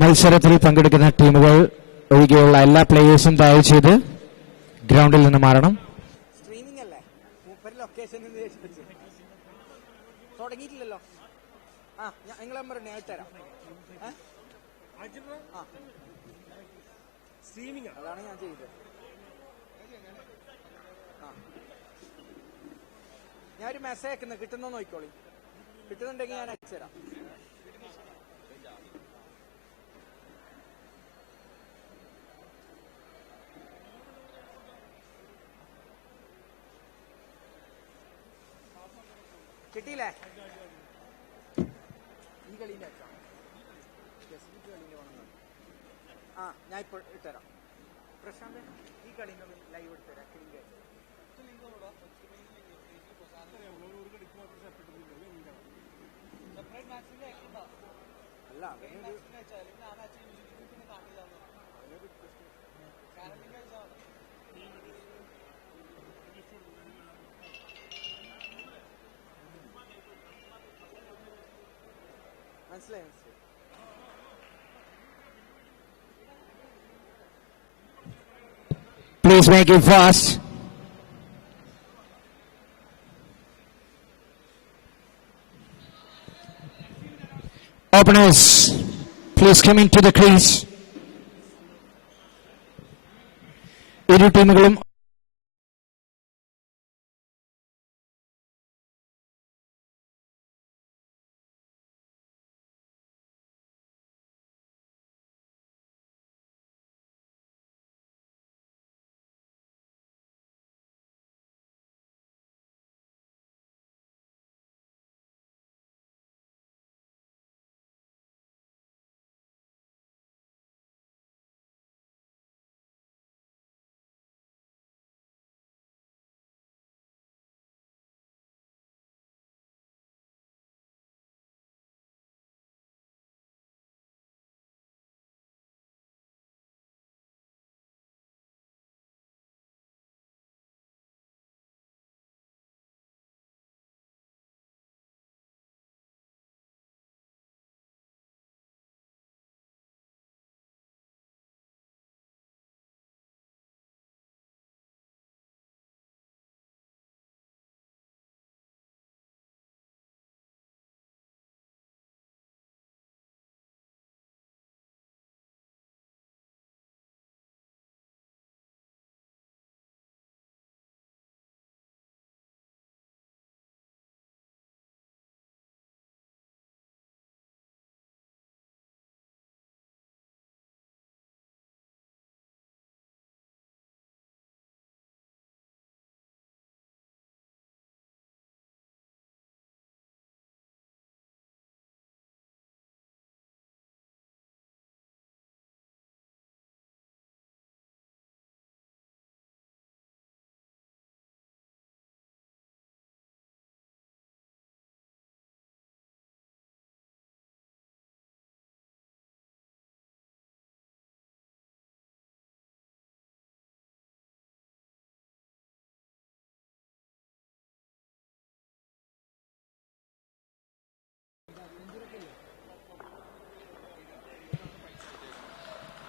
മത്സരത്തിൽ പങ്കെടുക്കുന്ന ടീമുകൾ ഒഴികെയുള്ള എല്ലാ പ്ലേയേഴ്സും ദയവ് ചെയ്ത് ഗ്രൗണ്ടിൽ നിന്ന് മാറണം. തുടങ്ങിയിട്ടില്ലല്ലോ. നിങ്ങളെ നമ്പർ ഇട്ടുതരാം. സ്ട്രീമിംഗ് അതാണ് ഞാൻ ചെയ്തത്. ഞാൻ ഒരു മെസ്സേജ് അയക്കുന്നത് കിട്ടുന്നോ നോക്കിക്കോളി. കിട്ടുന്നുണ്ടെങ്കിൽ ഞാൻ അയച്ചുതരാം. കിട്ടിയില്ലേ? ഈ കളീൻ്റെ അയച്ചാ ഞാൻ ഇപ്പോൾ ഇട്ടുതരാം. പ്രശാന്ത് ഈ കളീൻ്റെ ലൈവ് എടുത്തുതരാം. അല്ല മനസ്സിലായി. Please make it fast. Openers, please come into the crease. ഇരു ടീമുകളും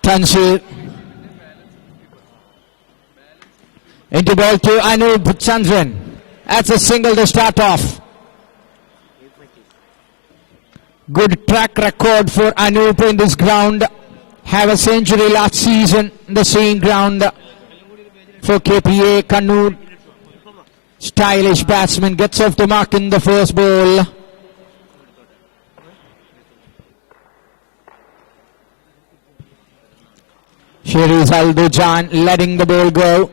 Tanshir into ball to Anup Chandran. That's a single to start off. Good track record for Anup in this ground. Have a century last season in the same ground for KPA Kannur. Stylish batsman gets off the mark in the first ball. Here is Aldo Jan letting the ball go.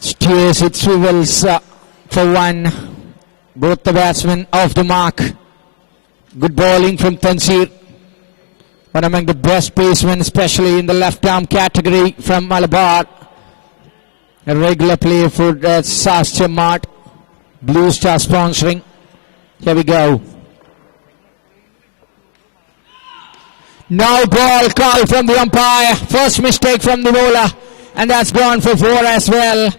Steers it swivels for one. Both the batsmen off the mark. Good bowling from Tansir. One among the best basemen, especially in the left arm category from Malabar. A regular player for SAS Mart. Blue Star sponsoring. Here we go. No ball call from the umpire. First mistake from the bowler. And that's gone for 4 as well.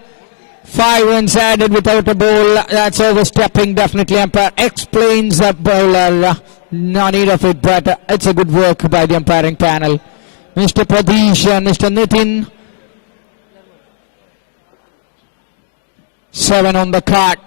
5 runs added without a ball. That's overstepping. Definitely umpire explains the bowler. No need of it, but it's a good work by the umpiring panel. Mr. Pradesh and Mr. Nitin. 7 on the card.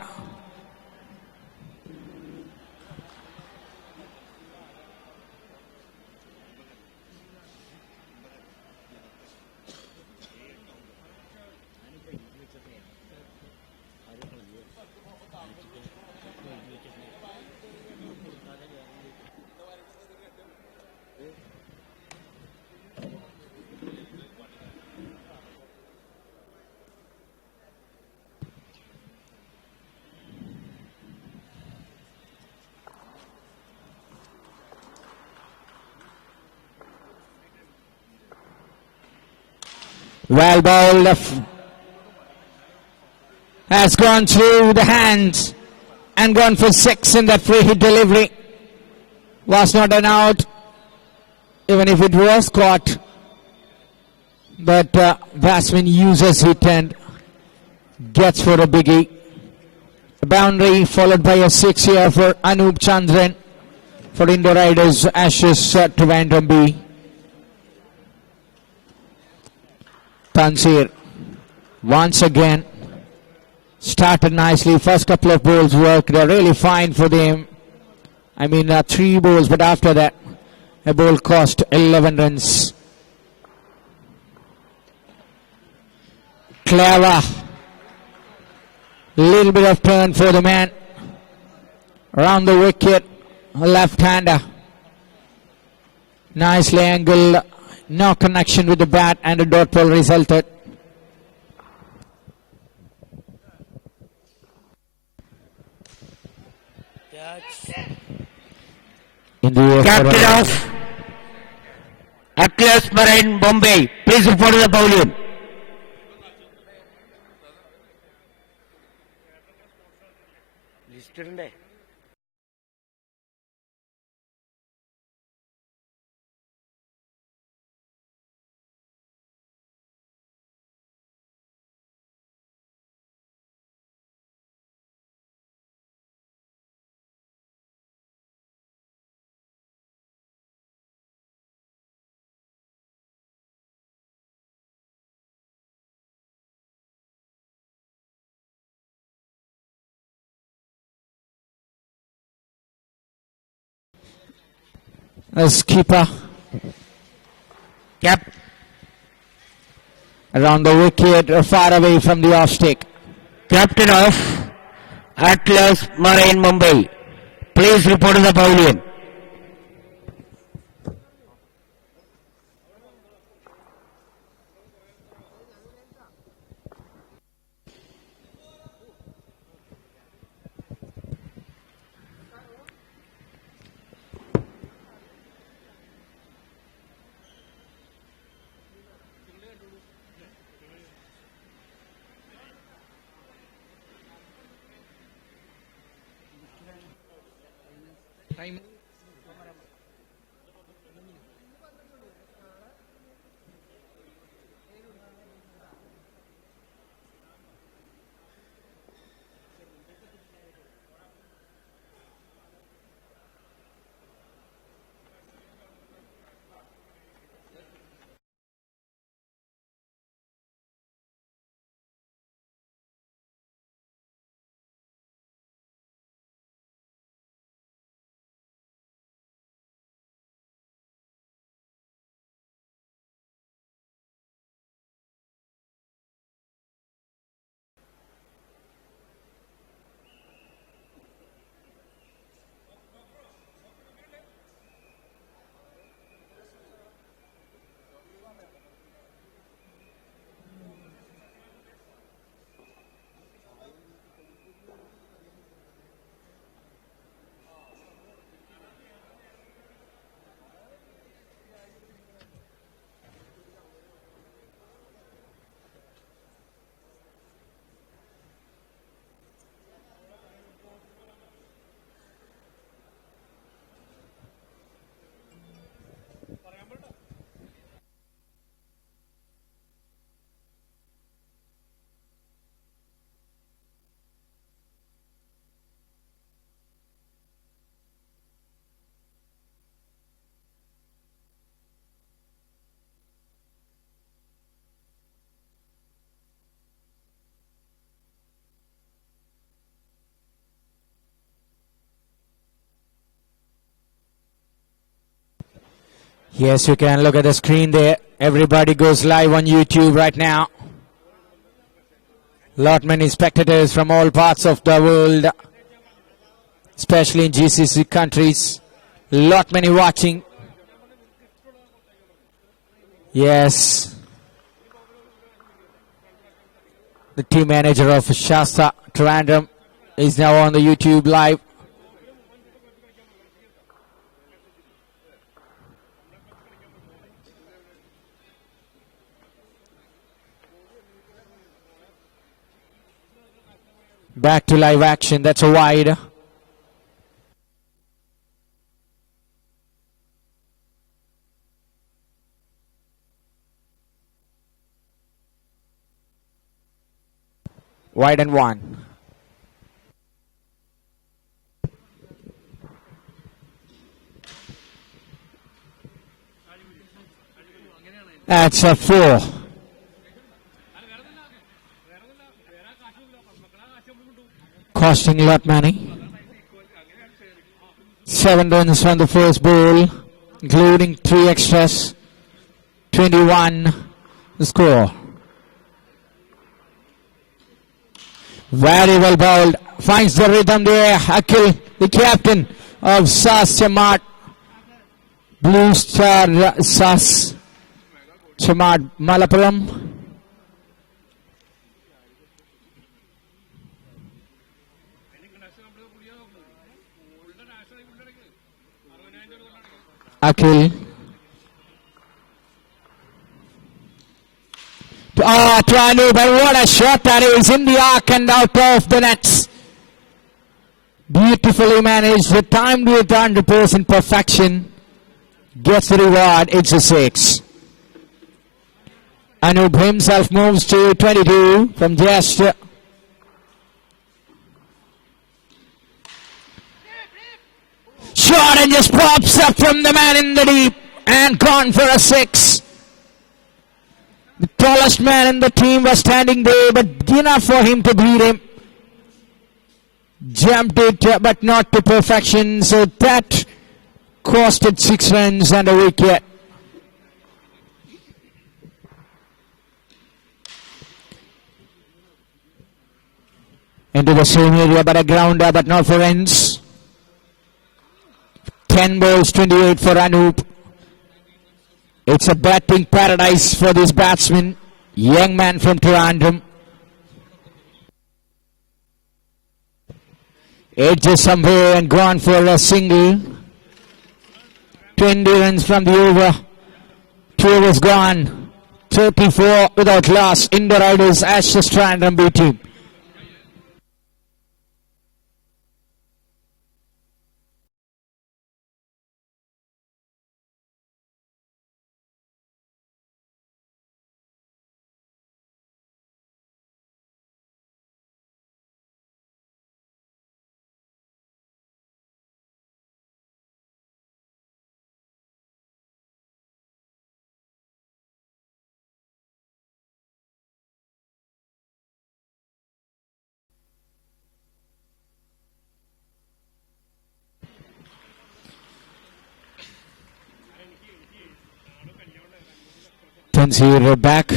Well bowled, has gone through the hands and gone for 6 in that free hit delivery. Was not an out, even if it was caught. But batsman uses it and gets for a biggie. A boundary followed by a 6 here for Anup Chandran for Indo Riders Ashes to Random B. Tansir once again started nicely. First couple of balls worked. They're really fine for them. I mean 3 balls, but after that a ball cost 11 runs. Clever. Little bit of turn for the man. Around the wicket. A left-hander. Nicely angled. No connection with the bat and a dot ball resulted. In the Captain of Atlas Marine Bombay, please report to the podium. As keeper Cap around the wicket, far away from the off stick. Captain of Atlas Marine Mumbai, please report to the pavilion. Yes, you can look at the screen there. Everybody goes live on YouTube right now. Lot many spectators from all parts of the world, especially in GCC countries. Lot many watching. Yes. The team manager of Shasta Trivandrum is now on the YouTube live. Back to live action. That's a wide. Wide and one. That's a 4. Costing a lot money. 7 runs from the first ball, including 3 extras. 21 the score. Very well bowled. Finds the rhythm there. Akhil, the captain of SAS Chamat. Blue Star SAS Chamat Malappuram. Akhil. Oh, Twanu, but what a shot that is in the arc and out of the nets. Beautifully managed. The time with 100% perfection. Gets the reward. It's a 6. Anup himself moves to 22 from just. Shot and just pops up from the man in the deep and gone for a 6. The tallest man in the team was standing there, but enough for him to beat him. Jumped it, but not to perfection, so that costed 6 runs and a wicket. Into the same area, but a grounder, but not for runs. 10 balls, 28 for Anup. It's a batting paradise for this batsman, young man from Trivandrum. Edges somewhere and gone for a single. 20 runs from the over. 2 overs gone. 34 without loss. Indo Riders, Ashes Trivandrum B team. Tanzir back.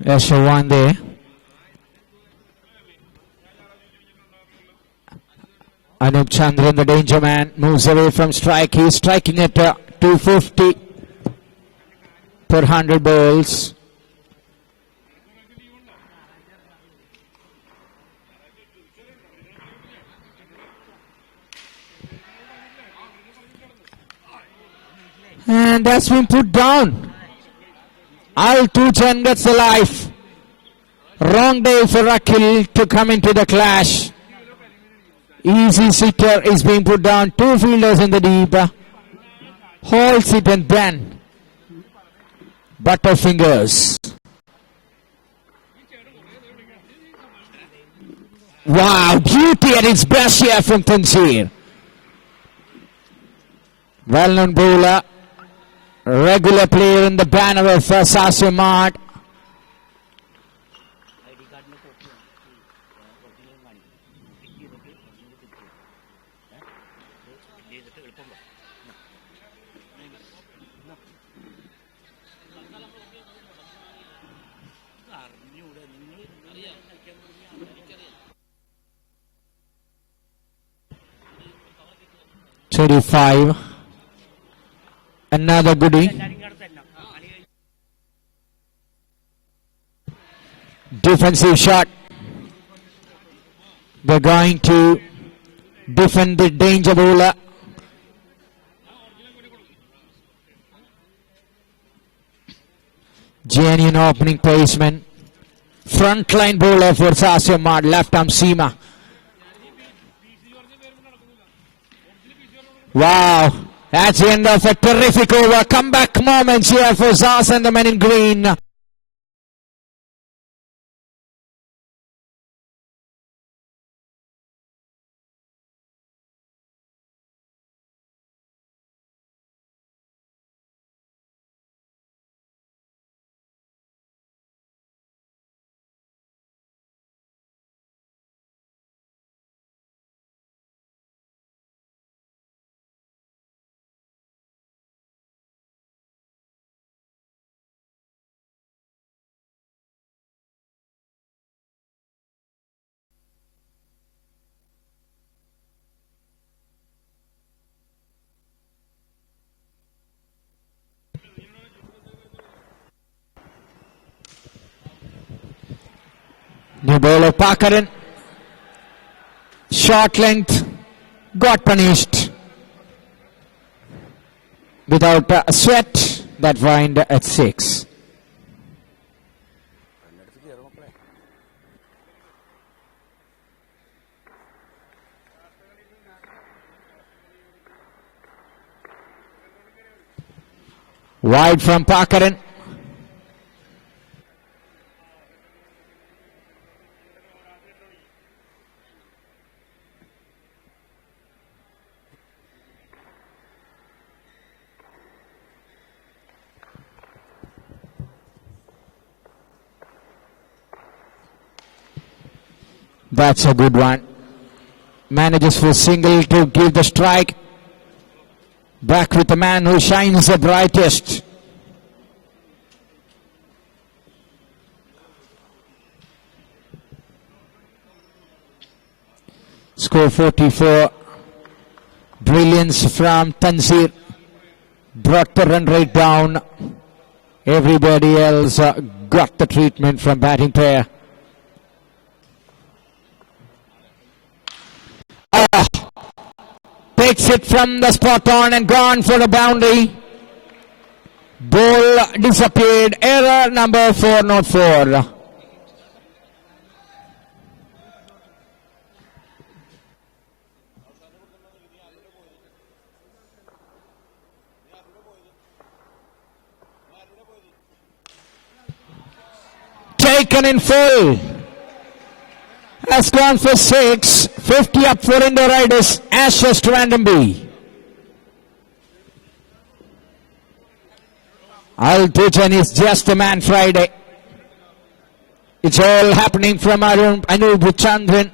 There's a 1 there. Anup Chandran, the danger man, moves away from strike. He's striking at 250 per 100 balls. And that's been put down. Al Tuchan gets the life. Wrong day for Akhil to come into the clash. Easy sitter is being put down. 2 fielders in the deep. Holds it and then Butterfingers. Wow, beauty at its best here from Tanzir. Well-known bowler. Regular player in the banner of SAS Chamat. $25. Another goodie. Defensive shot. They're going to defend the danger bowler. Genuine opening placement. Frontline bowler for Sasiamad. Left arm Seema. Wow. That's the end of a terrific over. Comeback moments here for Zas and the men in green. New bowler Pakaran. Short length. Got punished. Without a sweat. That wind at 6. Wide from Pakaran. That's a good one. Manages for single to give the strike. Back with the man who shines the brightest. Score 44. Brilliance from Tanzir. Brought the run rate down. Everybody else got the treatment from batting pair. Takes it from the spot on and gone for the boundary. Ball disappeared. Error number 404. Taken in full. Has gone for 6. 50 up for Indo Riders. Ashes to Randomby. Al-Tujan is just a man Friday. It's all happening from Anup Chandran.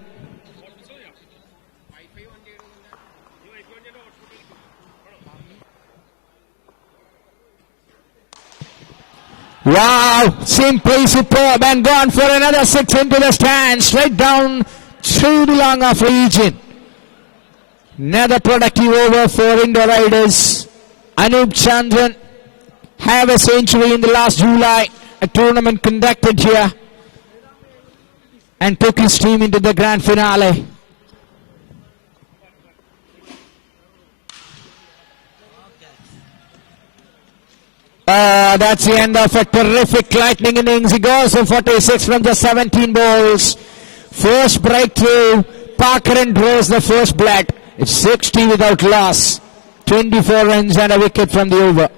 Wow, simply superb and gone for another 6 into the stand, straight down through the long off region. Another productive over for Indo Riders. Anup Chandran have a century in the last July, a tournament conducted here, and took his team into the grand finale. That's the end of a terrific lightning innings. He goes for 46 from the 17 balls. First breakthrough. Parker draws the first black. It's 60 without loss. 24 runs and a wicket from the over.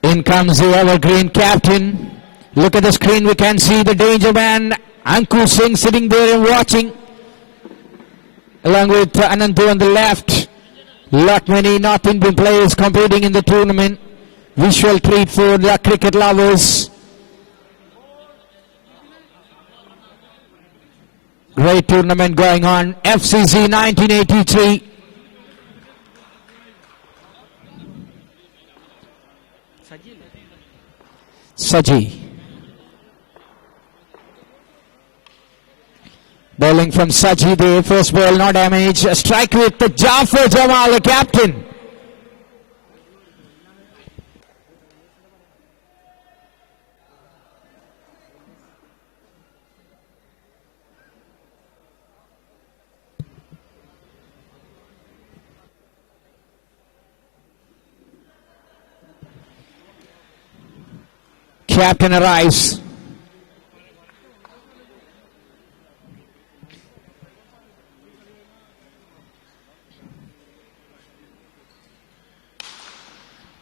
In comes the evergreen captain. Look at the screen, we can see the danger man, Ankur Singh, sitting there and watching. Along with Anandu on the left. Lot many North Indian players competing in the tournament. Visual treat for the cricket lovers. Great tournament going on. FCC 1983. Saji. Bowling from Saji, the first ball, no damage. A strike with the Jafar Jamal, the captain. Captain arrives.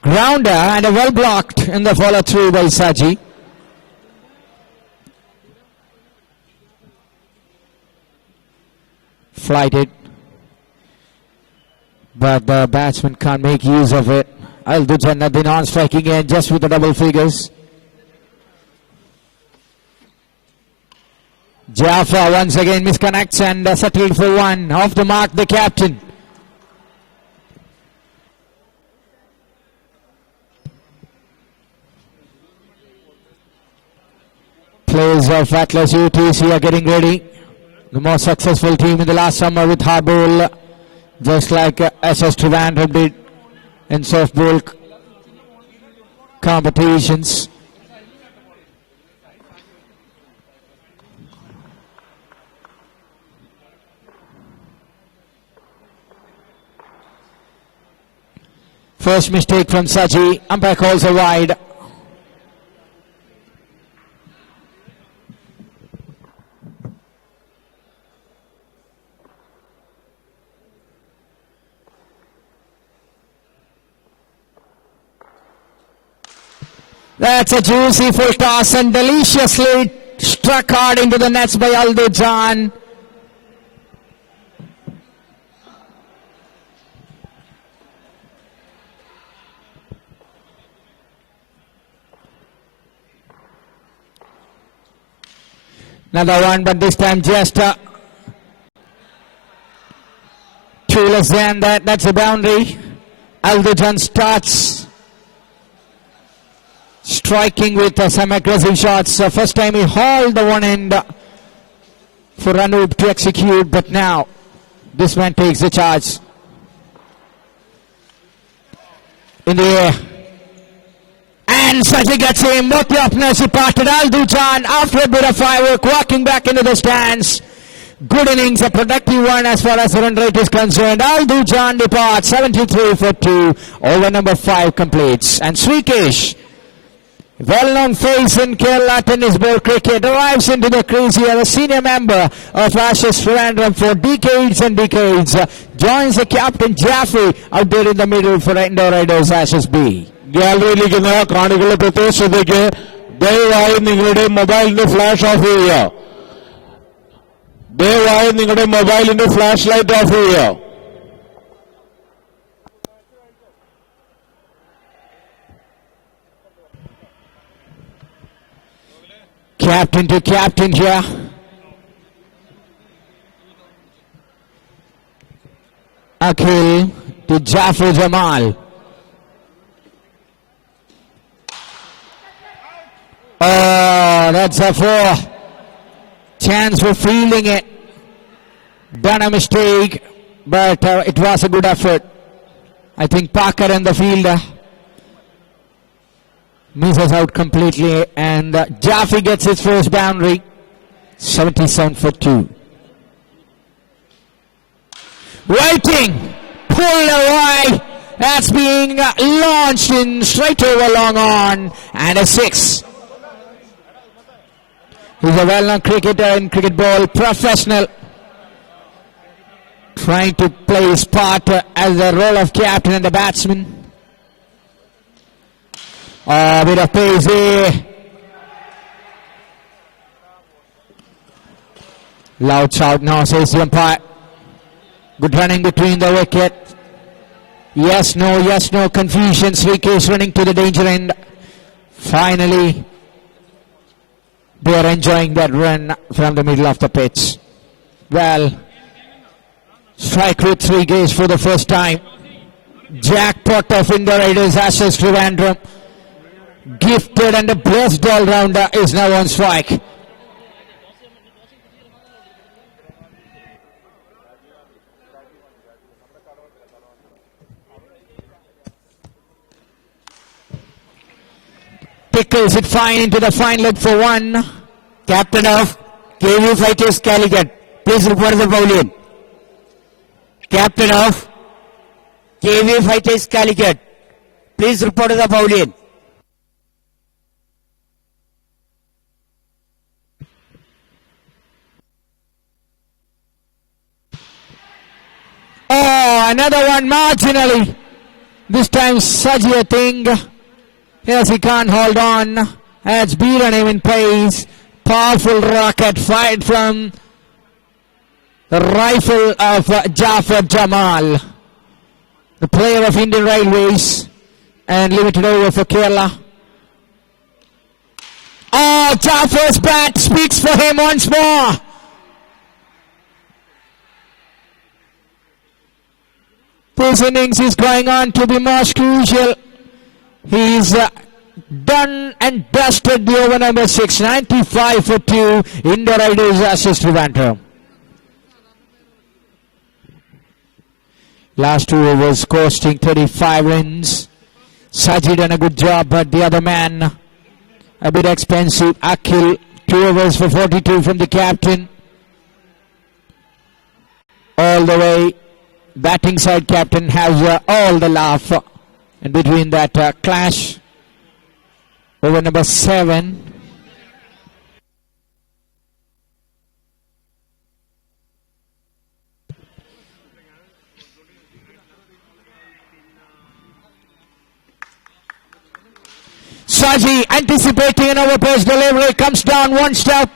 Grounder and a well blocked in the follow through by Saji. Flighted. But the batsman can't make use of it. Aldo Jannadin on striking in just with the double figures. Jaffa once again misconnects and settled for one. Off the mark, the captain. Players of Atlas UTC are getting ready. The most successful team in the last summer with hard ball, just like SS Trivandrum did in softball competitions. First mistake from Saji. Umpire calls a wide. That's a juicy full toss and deliciously struck hard into the nets by Aldo Jan. Another one, but this time just two less than that. That's a boundary. Aldo Jan starts striking with some aggressive shots. First time he hauled the one end for Anup to execute, but now this man takes the charge. In the air. And Saji gets him. Both the openers departed. Aldo Jan, after a bit of firework, walking back into the stands. Good innings, a productive one as far as the run rate is concerned. Aldo Jan departs, 73 for 2. Over number 5 completes. And Srikesh, well-known face in Kerala tennis ball cricket, arrives into the crease here, a senior member of Ashes Trivandrum for decades and decades. Joins the captain Jaffe out there in the middle for Indo Riders Ashes B. ഗ്യാലറിയിലിരിക്കുന്ന കാണികളുടെ പ്രത്യേക ശ്രദ്ധയ്ക്ക് ദയവായി നിങ്ങളുടെ മൊബൈലിന്റെ flash of ചെയ്യുക. ദയവായി നിങ്ങളുടെ മൊബൈലിന്റെ ഫ്ലാഷ് ലൈറ്റ് ഓഫ് ചെയ്യുക. Captain to captain here. Akhil to Jafar Jamal. Oh, that's a 4. Chance for fielding it. Done a mistake, but it was a good effort. I think Parker and the fielder misses out completely, and Jaffe gets his first boundary. 77 for 2. Waiting, pulled away. That's being launched in straight over long on, and a 6. He's a well-known cricketer in cricket ball, professional. Trying to play his part as the role of captain and the batsman. A bit of pace here. Loud shout now, says the umpire. Good running between the wicket. Yes, no confusion. Srikesh running to the danger end. Finally, they are enjoying that run from the middle of the pitch. Well, strike with 3 games for the first time. Jackpot of Indo Raiders SAS Trivandrum. Gifted and a blessed all-rounder is now on strike. Pickles it fine into the fine leg for 1. Captain of KV Fighters Calicut, please report the pavilion. Captain of KV Fighters Calicut, please report to the pavilion. Oh, another one marginally. This time Saji, I think. Yes, he can't hold on. It's beaten him in pace. Powerful rocket fired from the rifle of Jafar Jamal, the player of Indian Railways, and limited over for Kerala. Oh, Jafar's bat speaks for him once more. This innings is going on to be most crucial. He's done and dusted the over number 6, 95 for 2. Indo Raiders assist Trivandrum. Last 2 overs costing 35 runs. Saji done a good job, but the other man a bit expensive. Akhil, 2 overs for 42 from the captain. All the way. Batting side captain has all the laugh in between that clash. Over number 7. Saji anticipating an overpass delivery, comes down 1 step.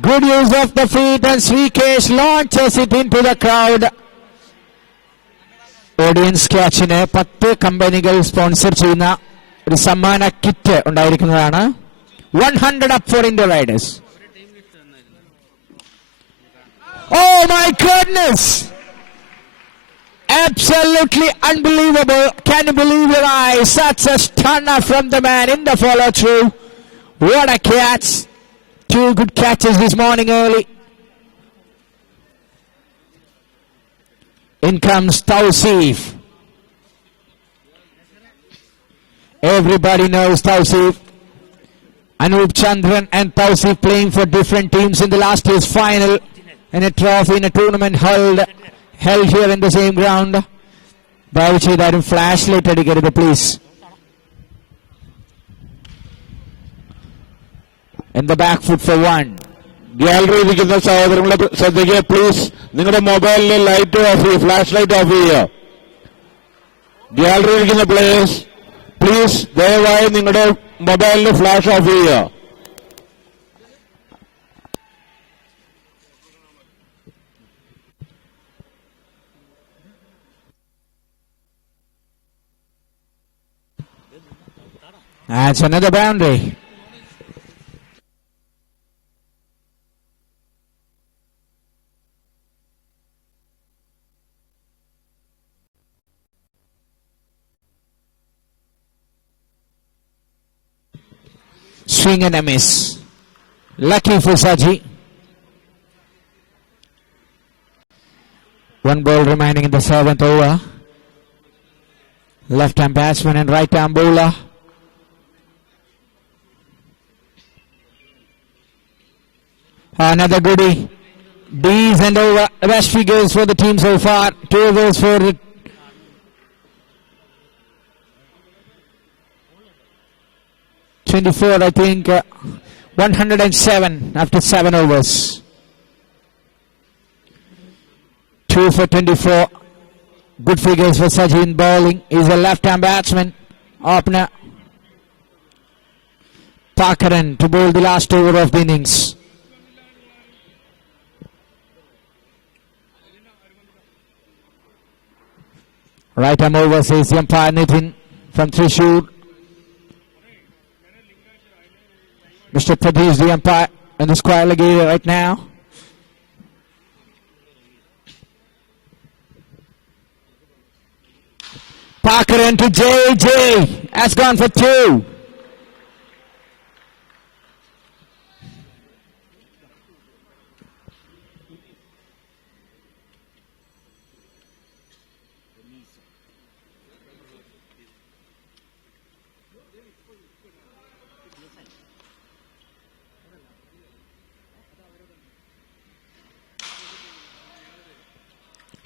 Good use of the feet, and Srikesh launches it into the crowd. Audience ക്യാച്ചിന് 10 കമ്പനികൾ sponsor ചെയ്യുന്ന ഒരു സമ്മാന kit ഉണ്ടായിരിക്കുന്നതാണ്. 100 up for Indo Raiders. Oh my goodness! Absolutely unbelievable. Can you believe your eyes? Such a stunner from the man in the follow through. What a catch. 2 good catches this morning early. In comes Tausif. Everybody knows Tausif. Anup Chandran and Tausif playing for different teams in the last year's final in a trophy in a tournament held here in the same ground. Bhavich that flashlight adigiradu please. In the back foot for 1. Gallery ഇരിക്കുന്ന സഹോദരങ്ങളെ ശ്രദ്ധിക്കുക, please. നിങ്ങളുടെ മൊബൈലിലെ light of ചെയ്യുക, flash light of ചെയ്യുക. Gallery ഇരിക്കുന്ന players please ദയവായി നിങ്ങളുടെ മൊബൈലിലെ flash of ചെയ്യുക. That's another boundary. Swing and a miss. Lucky for Saji. 1 ball remaining in the 7th over. Left-hand batsman and right-hand bowler. Another goodie. D's and over. The best figures for the team so far. 2 overs for it. 24, I think, 107 after 7 overs. 2 for 24. Good figures for Saji in bowling. He's a left-hand batsman. Opener. Pakaran to bowl the last over of the innings. Right-arm over says the umpire Nitin from Thrissur. Mr. Pradeep is the umpire in the square leg area right now. Parker into JJ. Has gone for 2.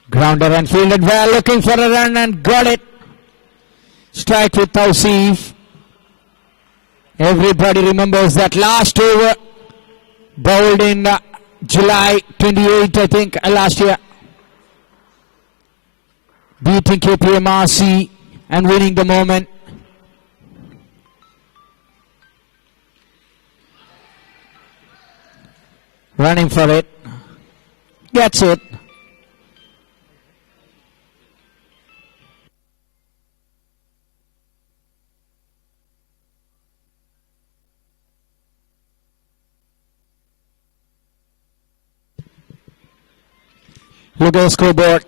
Grounder and fielded well, looking for a run and got it. Strike with Tausif. Everybody remembers that last over, bowled in July 28, I think, last year. Beating KPMRC and winning the moment. Running for it. Gets it. Look at the scoreboard.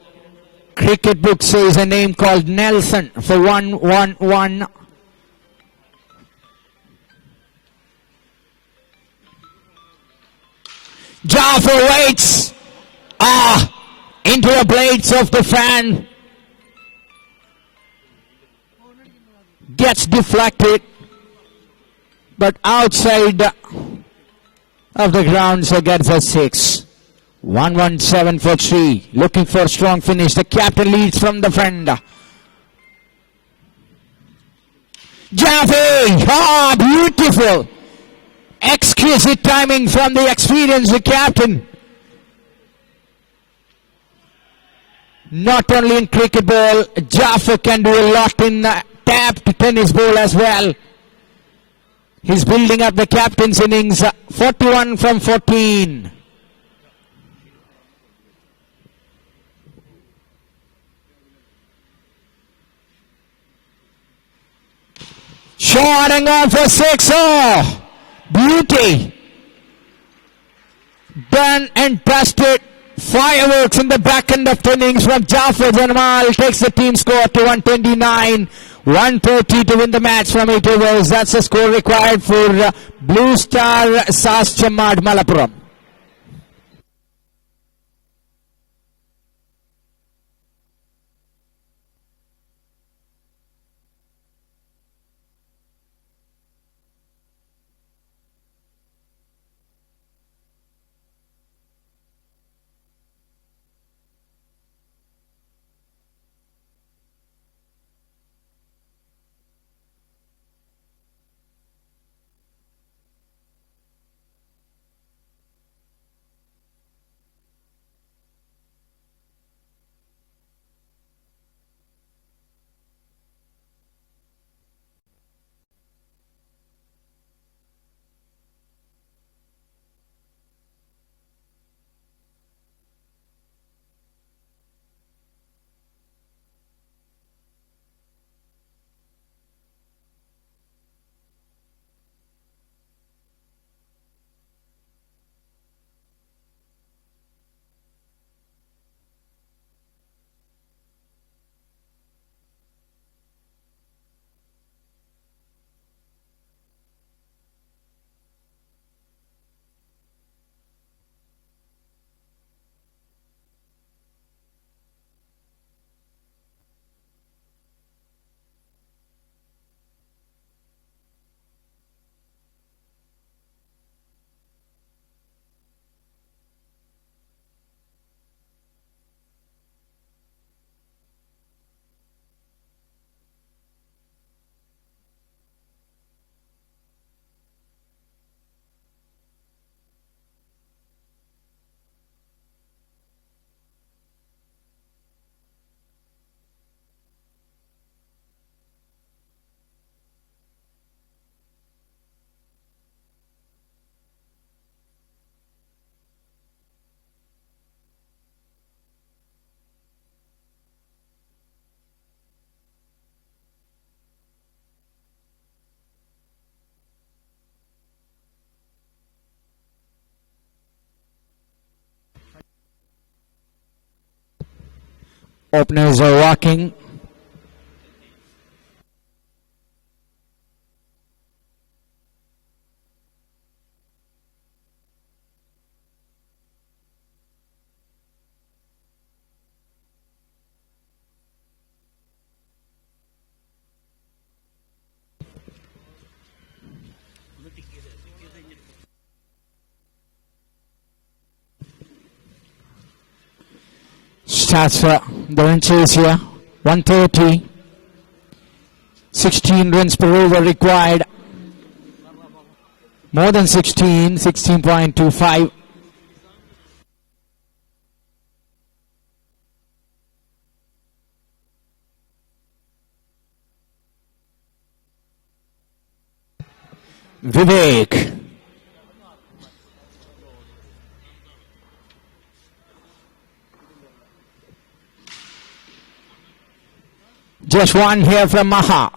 Cricket book says a name called Nelson for 111. Jaffer waits. Into the blades of the fan. Gets deflected. But outside of the ground, so gets a 6. 117 for 3. Looking for a strong finish. The captain leads from the front. Jaffe! Beautiful! Exquisite timing from the experienced captain. Not only in cricket ball, Jaffe can do a lot in tapped tennis ball as well. He's building up the captain's innings. 41 from 14. Shot and gone for 6. Beauty. Done and dusted. Fireworks in the back end of the innings from Jaffer Janamal. Takes the team score to 129. 130 to win the match from 8 overs. That's the score required for Blue Star SAS Chammad Malappuram. Openers are walking. starts the run chase here. 130. 16 runs per over required. More than 16. 16.25. Vivek. Just one here from Maha.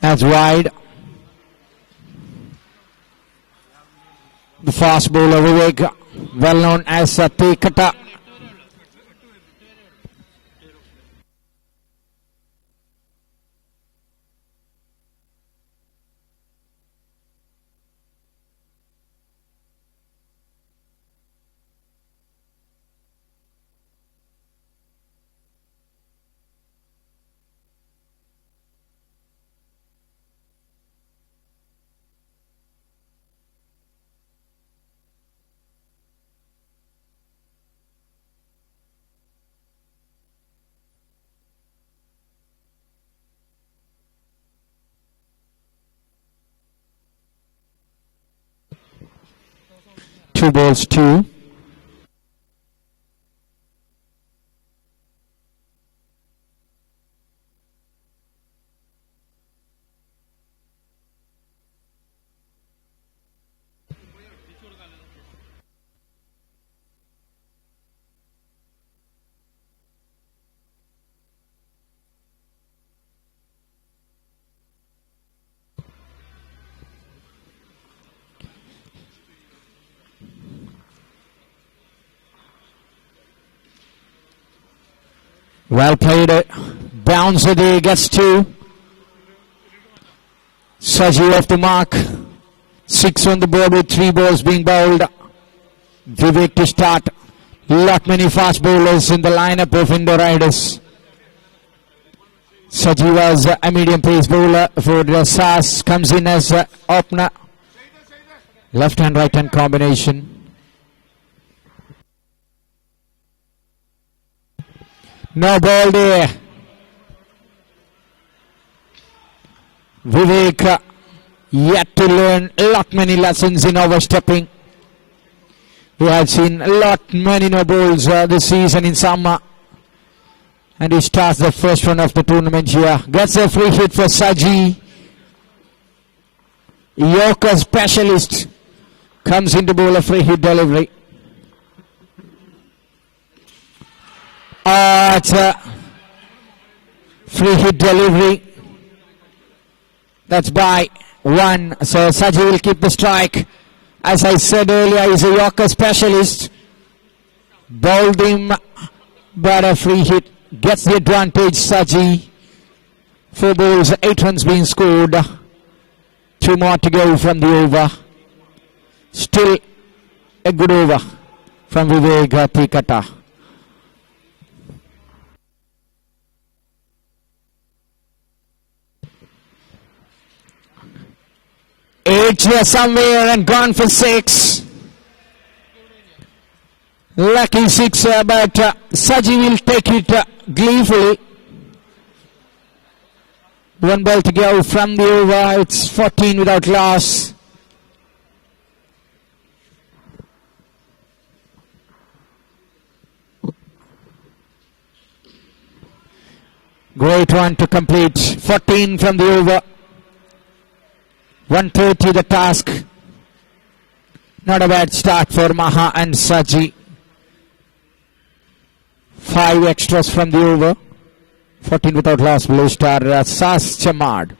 That's wide. The fast bowler Vivek, well known as Tekata. Two balls, two. Well played. Bounce it. He gets two. Saji off the mark. 6 on the board with 3 balls being bowled. Vivek to start. Lot many fast bowlers in the lineup of Indo Riders. Saji was a medium pace bowler for the SAS. Comes in as opener. Left hand, right hand combination. No ball there. Vivek yet to learn a lot many lessons in overstepping. We have seen a lot many no balls this season in summer. And he starts the first one of the tournament here. Gets a free hit for Saji. Yorker specialist comes into bowl a free hit delivery. It's a free hit delivery. That's by 1. So Saji will keep the strike. As I said earlier, he's a Yorker specialist. Bowled him, but a free hit. Gets the advantage, Saji. 4 balls, 8 runs being scored. 2 more to go from the over. Still a good over from Vivek Tikata. 8 here somewhere and gone for 6. Lucky 6, but Saji will take it gleefully. 1 ball to go from the over. It's 14 without loss. Great one to complete. 14 from the over. 130 the task. Not a bad start for Maha and Saji. 5 extras from the over. 14 without loss. Blue star SAS Chamad.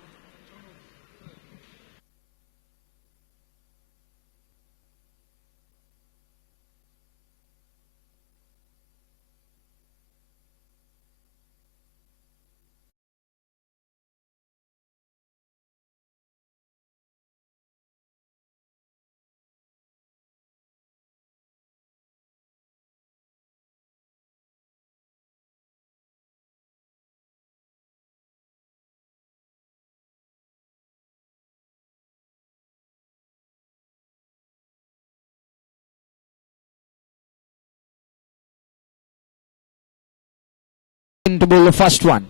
second to bowl the first one.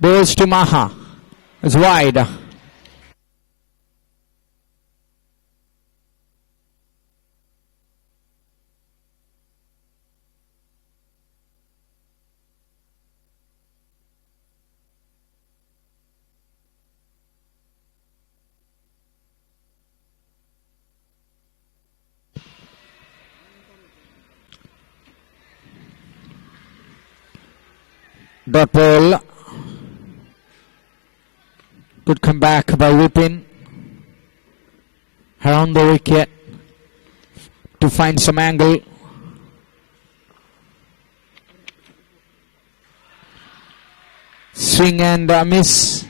Bowls to Maha. It's wide. Dot ball. Good comeback by Whippin. Around the wicket to find some angle. Swing and miss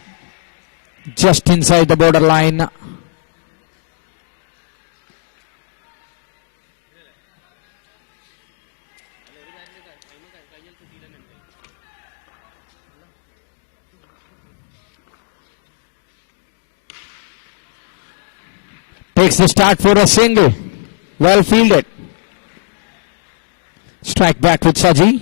just inside the borderline. Takes the start for a single. Well fielded. Strike back with Saji.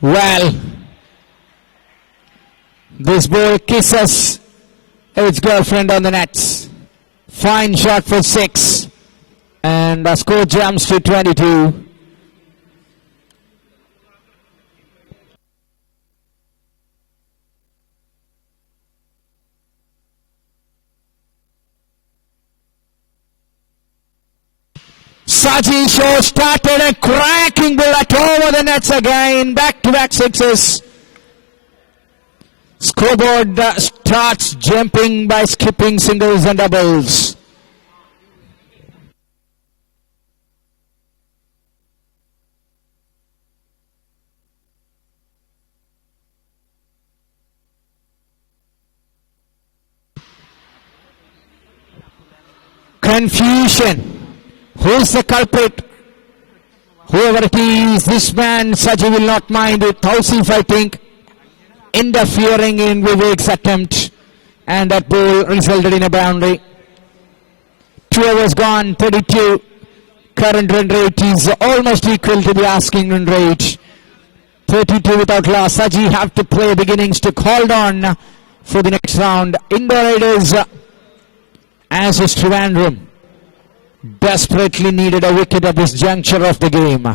Well. This ball kisses its girlfriend on the nets. Fine shot for 6. And the score jumps to 22. Saji show started a cracking bullet over the nets again. Back-to-back sixes. Scoreboard starts jumping by skipping singles and doubles. Confusion. Who's the culprit? Whoever it is, this man, Saji will not mind it. Tausif, I think, interfering in Vivek's attempt, and that ball resulted in a boundary. 2 overs gone, 32. Current run rate is almost equal to the asking run rate. 32 without loss. Saji have to play beginnings to hold on for the next round. Indo Raiders, as is Trivandrum, desperately needed a wicket at this juncture of the game.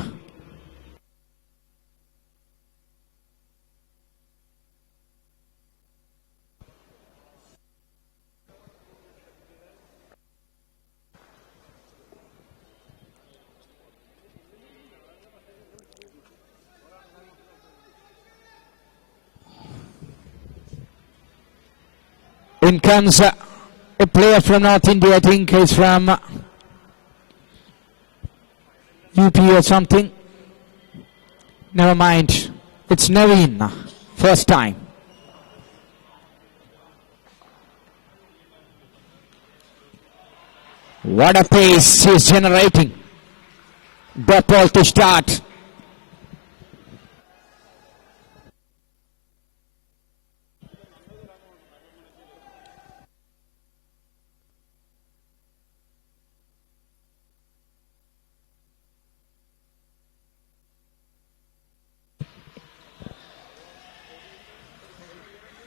In comes a player from North India, I think he's from UP or something. Never mind. It's Naveen. First time. What a pace he's generating. Dot ball to start.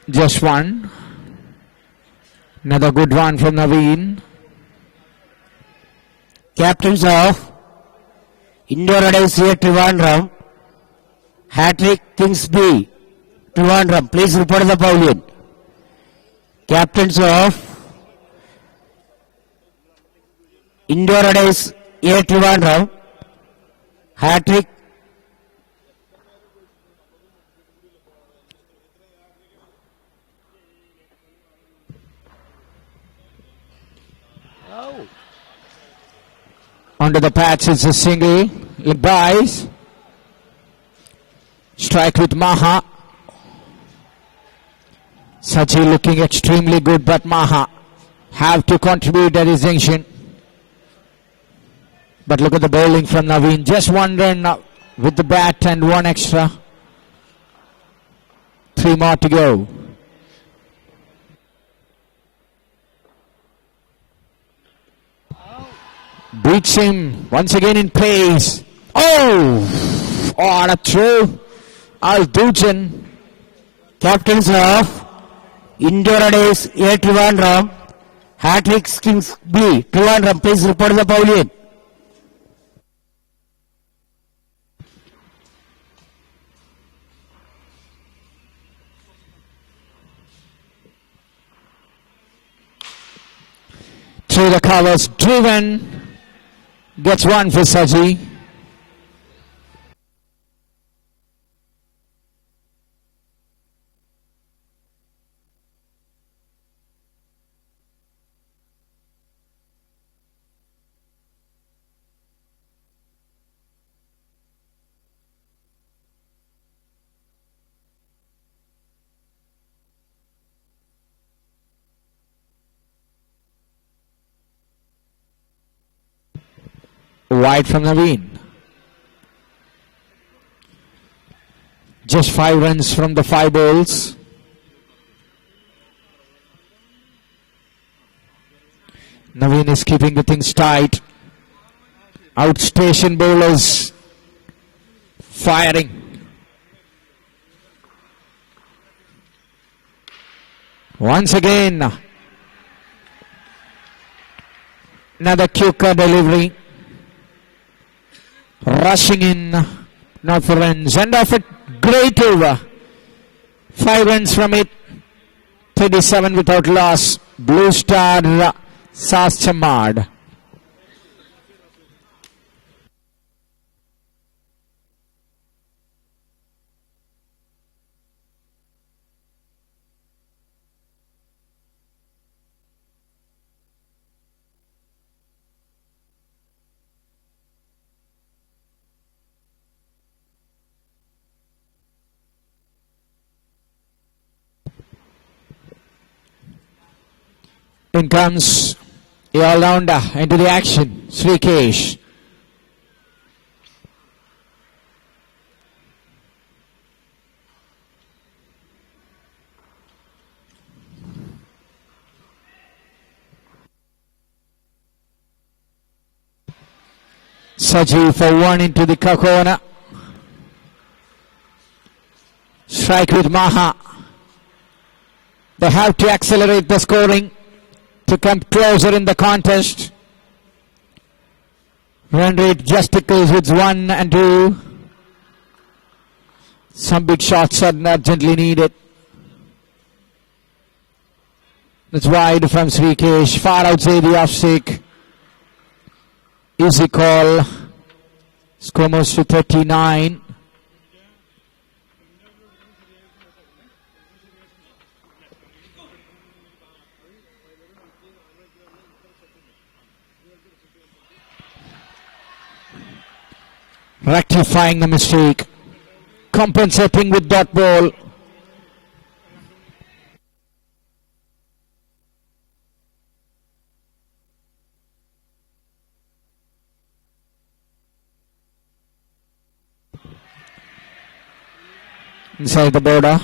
Just one. Another good one from Naveen. Captains of Indo Raiders here, Trivandrum. Hat-trick Kingsby, Trivandrum. Please report the pavilion. Captains of Indo Raiders here, Trivandrum. Hat-trick Onto the patch, it's a single. Leg buys. Strike with Maha. Saji looking extremely good, but Maha have to contribute at this junction. But look at the bowling from Naveen. Just one run with the bat and one extra. 3 more to go. Beats him once again in pace. Oh! What a throw. Al-Dujan. Captains of Indo is 81 run. Hat-trick Kings B 21 run. Please report the pavilion. Through the covers, driven. Gets one for Saji. Wide from Naveen. Just 5 runs from the 5 balls. Naveen is keeping the things tight. Outstation bowlers firing. Once again, another quicker delivery. Rushing in, not for runs. End of it, great over. 5 runs from it. 37 without loss. Blue Star SAS Chamad. In comes the all-rounder into the action, Srikesh. Saji for 1 into the corner. Strike with Maha. They have to accelerate the scoring to come closer in the contest. Run rate just equals with 1 and 2. Some big shots are urgently needed. That's wide from Srikesh. Far outside the off-stick. Easy call. Score moves to 39. Rectifying the mistake. Compensating with dot ball. Inside the border.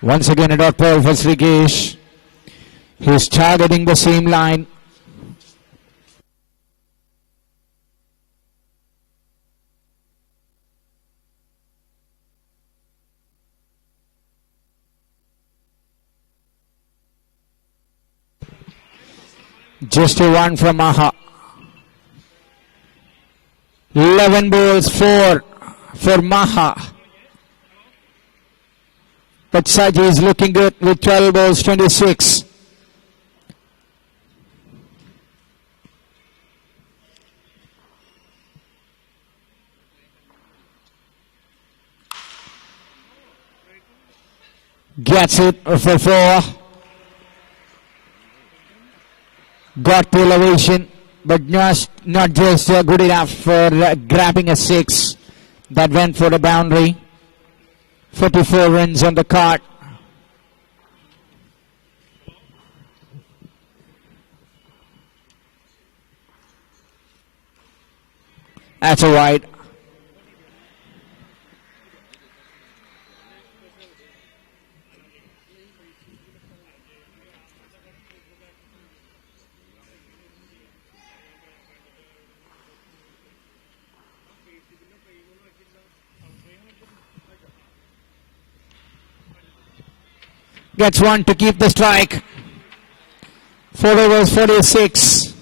Once again a dot ball for Srikesh. He's targeting the same line. Just a 1 from Maha. 11 balls, 4 for Maha. But Saji is looking good with 12 balls, 26. Gets it for 4. Got the elevation, but not just good enough for grabbing a 6. That went for the boundary. 44 runs on the card. That's a wide. Gets one to keep the strike. 4 overs, 46.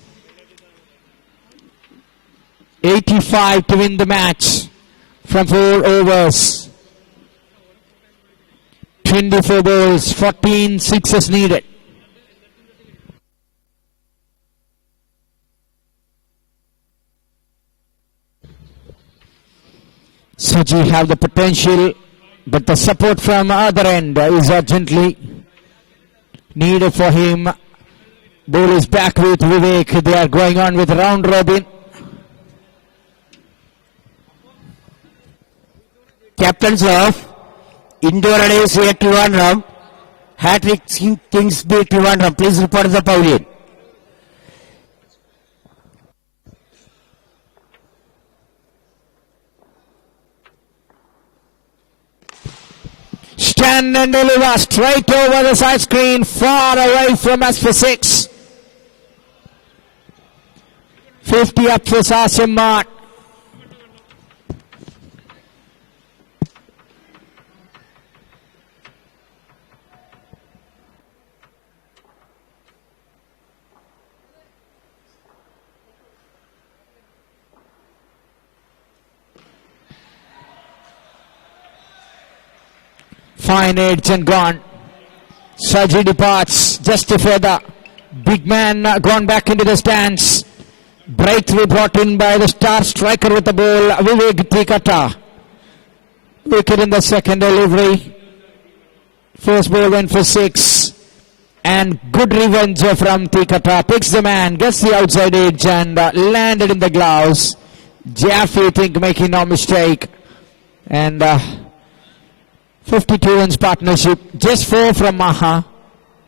85 to win the match from 4 overs. 24 balls, 14 sixes needed. Saji have the potential, but the support from other end is urgently needed for him. Ball is back with Vivek. They are going on with round robin. Captains of Indo Raiders here Trivandrum, Hat-trick Kingsby Trivandrum, please report to the pavilion. Stand and deliver straight over the side screen, far away from us for 6. 50 up for Sasim Mart. Fine edge and gone. Saji departs just a feather. Big man gone back into the stands. Breakthrough brought in by the star striker with the ball, Vivek Tikata. Wicket in the second delivery. First ball went for 6. And good revenge from Tikata. Picks the man, gets the outside edge and landed in the gloves. Jaffe think making no mistake. And 52 runs partnership. Just 4 from Maha.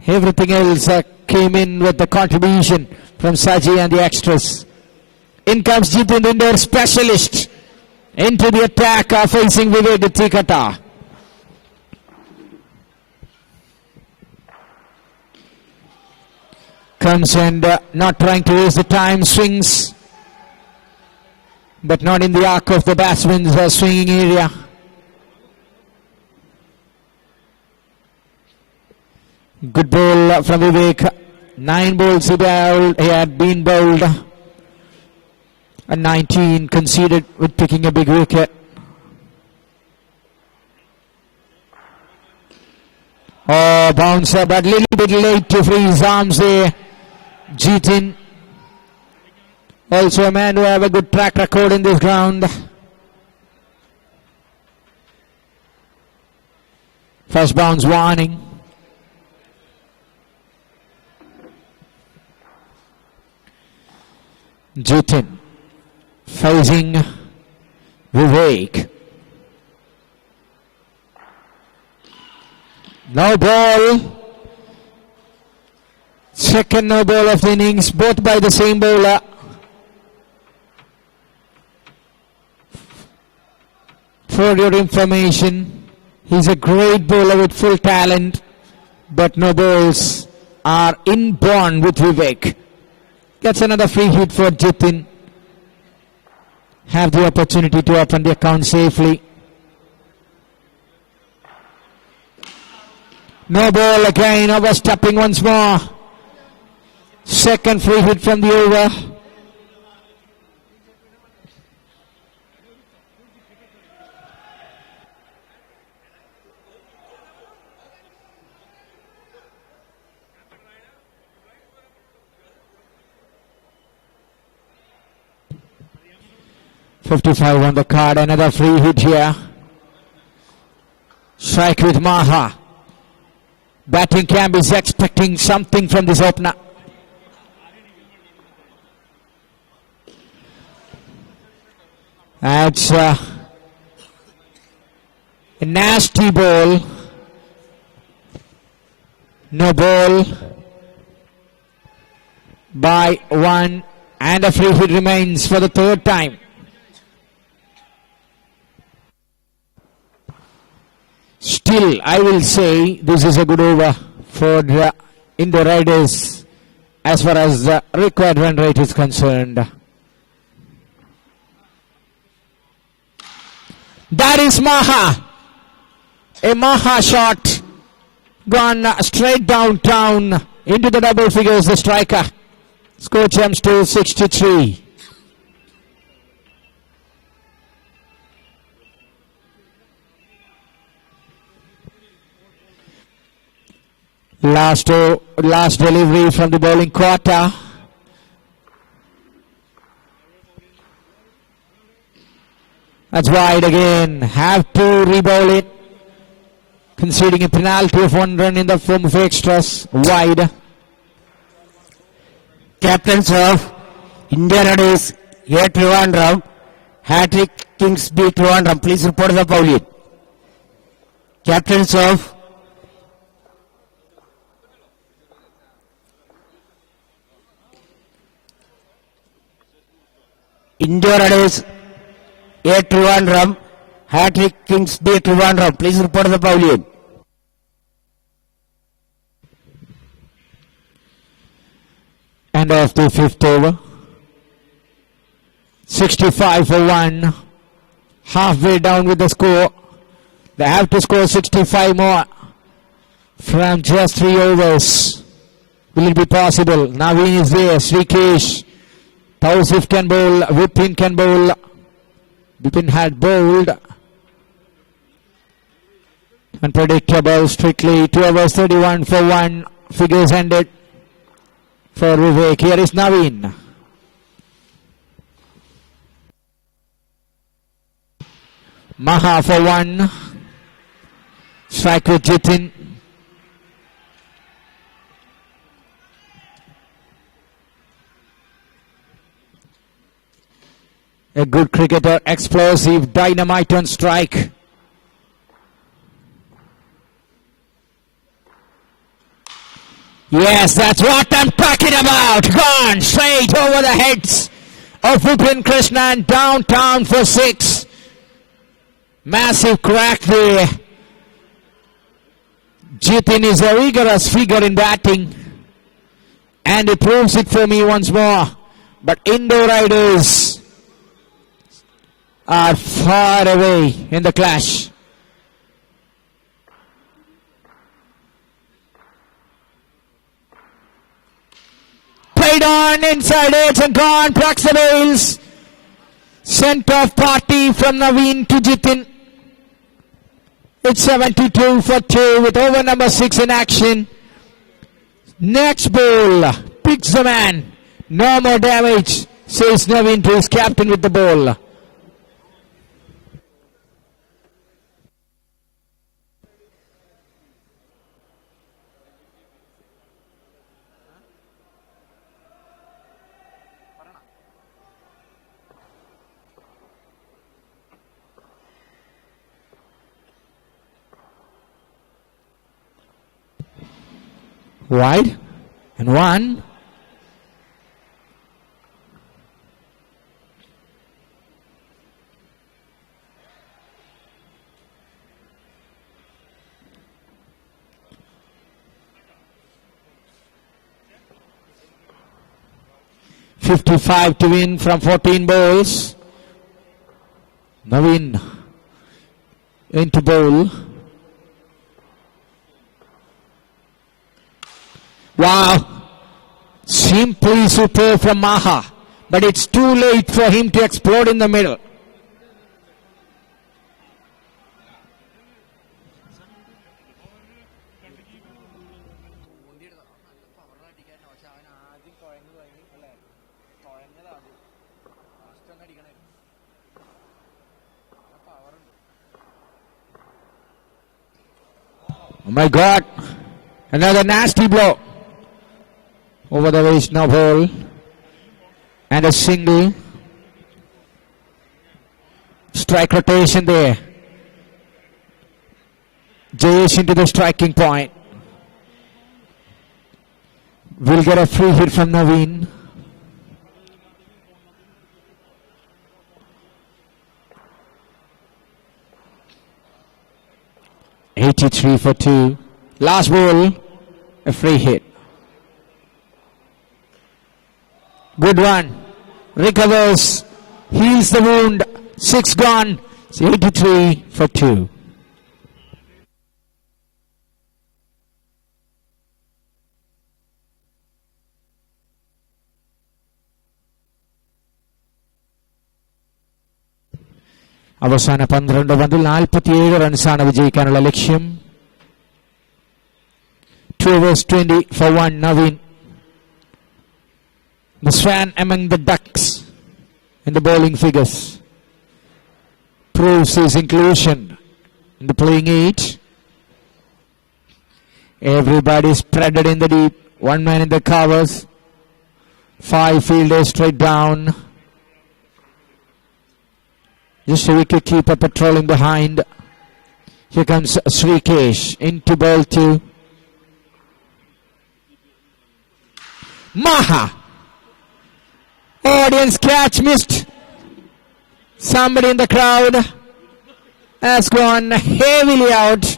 Everything else came in with the contribution from Saji and the extras. In comes Jitin, the indoor specialist, into the attack facing Vivek Tikata. Comes and not trying to waste the time, swings, but not in the arc of the batsman's swinging area. Good ball from Vivek. 9 balls he had been bowled. And 19 conceded with picking a big wicket. Oh, bouncer, but a little bit late to free his arms there. Jitin. Also a man who have a good track record in this ground. First bounce warning. Jitin facing Vivek. No ball. Second no ball of the innings, both by the same bowler. For your information, he's a great bowler with full talent, but no balls are inborn with Vivek. Gets another free hit for Jitin. Have the opportunity to open the account safely. No ball again, overstepping once more. Second free hit from the over. .55 on the card, another free hit here. Strike with Maha. Batting camp is expecting something from this opener. That's a nasty ball. No ball by 1, and a free hit remains for the third time. Still, I will say this is a good over for the Indo Riders as far as the required run rate is concerned. That is Maha. A Maha shot gone straight downtown into the double figures, the striker. Score jumps to 63. Last delivery from the bowling quarter. That's wide again. Have to rebowl it. Conceding a penalty of 1 run in the form of extras. Wide. Captains of India Riders, A. Trivandrum, Hat-trick Kingsby Trivandrum. Please report the bowling. Captains of India Riders, A. Trivandrum, Hat-trick Kingsby Trivandrum. Please report the bowling. End of the 5th over. 65 for 1. Halfway down with the score. They have to score 65 more from just 3 overs. Will it be possible? Naveen is there. Srikesh. Tausif can bowl. Vipin can bowl. Vipin had bowled. Unpredictable. Strictly 2 overs 31 for 1. Figures ended for Vivek. Here is Naveen. Maha for 1. Strike with Jitin. A good cricketer, explosive, dynamite on strike. Yes, that's what I'm talking about. Gone straight over the heads of Vipin Krishnan, downtown for 6. Massive crack there. Jitin is a rigorous figure in batting, and he proves it for me once more. But Indo Riders are far away in the clash. Played on inside edge and gone. Plucks the bails. Sent off party from Naveen to Jitin. It's 72 for 2 with over number 6 in action. Next ball picks the man. No more damage, says Naveen to his captain with the ball. Wide and 1. .55 to win from 14 balls. Naveen into bowl. Wow, simply superb from Maha, but it's too late for him to explode in the middle. Oh my God, another nasty blow. Over the waist now ball. And a single. Strike rotation there. Jayesh into the striking point. Will get a free hit from Naveen. 83 for 2. Last ball, a free hit. Good one. Recovers. Heals the wound. 6 gone. It's 83 for 2. അവസാന 12 പന്തിൽ 47 റൺസാണ് വിജയിക്കാനുള്ള ലക്ഷ്യം. 2 overs 20 for 1. Naveen, the swan among the ducks in the bowling figures, proves his inclusion in the playing 8. Everybody spreaded in the deep. 1 man in the covers. 5 fielders straight down. Just a wicket keeper patrolling behind. Here comes Srikesh into ball 2. Maha. Audience catch missed. Somebody in the crowd has gone heavily out.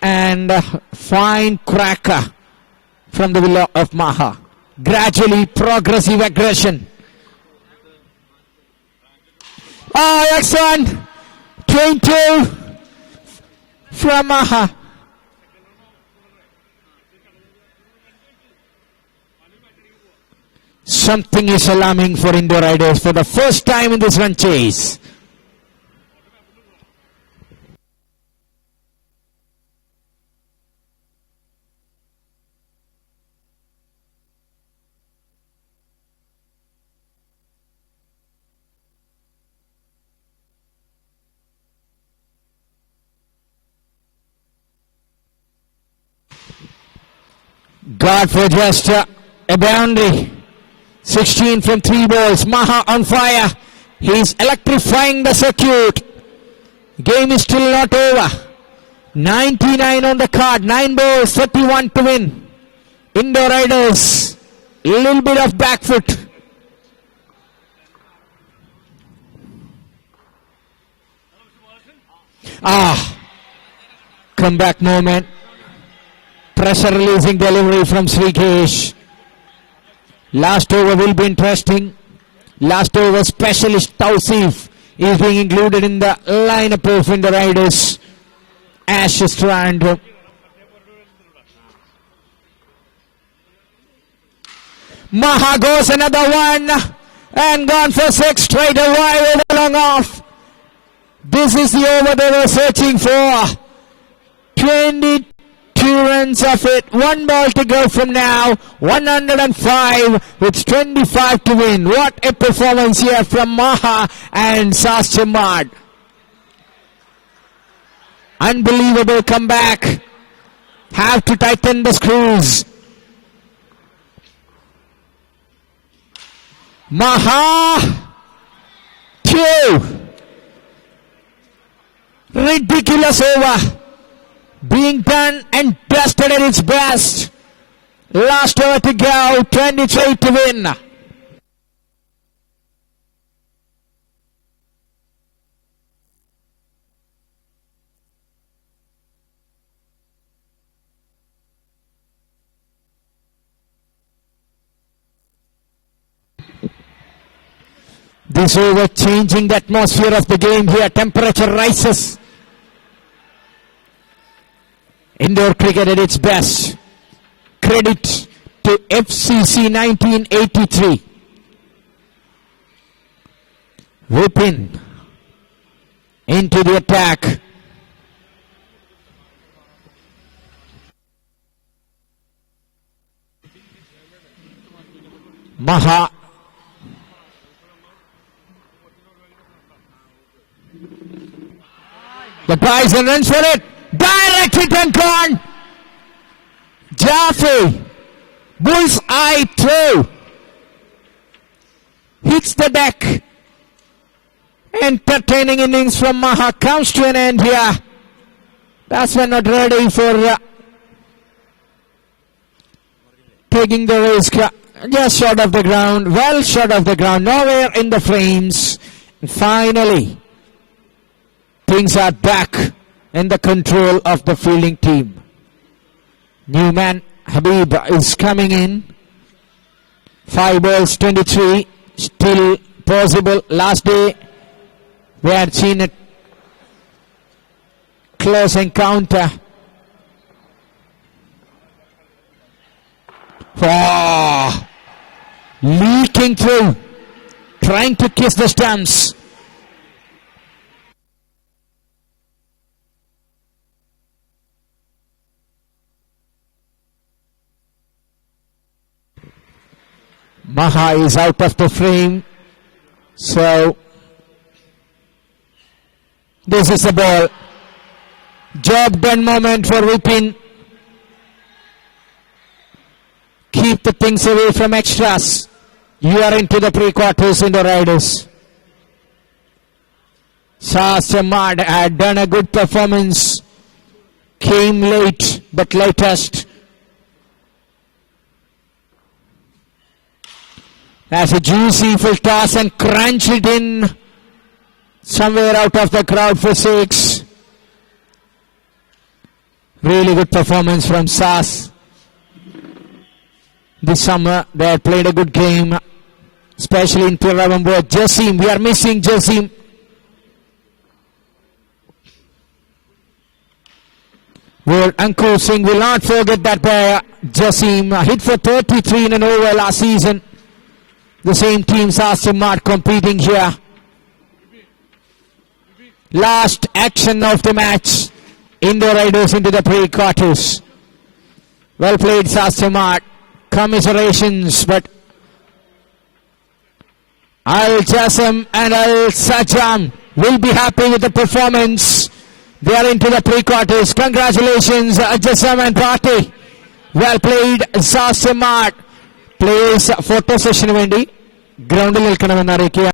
And fine cracker from the willow of Maha. Gradually progressive aggression. Oh, excellent. 22 from Maha. Something is alarming for Indo Riders for the first time in this run chase. God for just a boundary. 16 from 3 balls. Maha on fire. He's electrifying the circuit. Game is still not over. 99 on the card. 9 balls, 31 to win. Indo Riders, a little bit of back foot. Comeback moment. Pressure releasing delivery from Srikesh. Last over will be interesting. Last over specialist Tausif is being included in the lineup of Indo Riders. Ashes to Andrew. Maha goes another one and gone for 6 straight away with a long off. This is the over they were searching for. 22 runs of it. 1 ball to go from now. 105 with 25 to win. What a performance here from Maha and SAS Chamad. Unbelievable comeback. Have to tighten the screws. Maha 2. Ridiculous over. Being done and dusted at its best. Last over to go. 23 to win. This over changing the atmosphere of the game here. Temperature rises. Indoor cricket at its best. Credit to FCC 1983. Whipping into the attack. Maha. The guys and runs for it. Direct hit and gone. Jaffe. Bull's eye throw. Hits the deck. Entertaining innings from Maha comes to an end here. Batsman not ready for taking the risk. Just short of the ground. Well short of the ground. Nowhere in the frames. And finally, things are back in the control of the fielding team. New man Habib is coming in. 5 balls, 23. Still possible. Last day we had seen a close encounter. Oh, leaking through, trying to kiss the stumps. Maha is out of the frame, so this is the ball. Job done moment for Vipin. Keep the things away from extras. You are into the pre-quarters in the Riders. SAS had done a good performance. Came late, but latest. As a juicy full toss and crunch it in somewhere out of the crowd for 6. Really good performance from SAS. This summer they have played a good game, especially in Tiruvannamalai. Jasim, we are missing Jasim. Well, Ankur Singh will not forget that by Jasim. Hit for 33 in an over last season. The same team, SAS competing here. Last action of the match. Indo Riders into the pre-quarters. Well played, SAS. Commiserations, but Al Jasam and Al Sajam will be happy with the performance. They are into the pre-quarters. Congratulations, Jasam and party. Well played, SAS. Players photo session vendi ground il nilkanamannu ariyikka.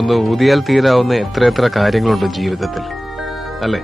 ഒന്ന് ഊതിയാൽ തീരാവുന്ന എത്ര കാര്യങ്ങളുണ്ട് ജീവിതത്തിൽ, അല്ലേ?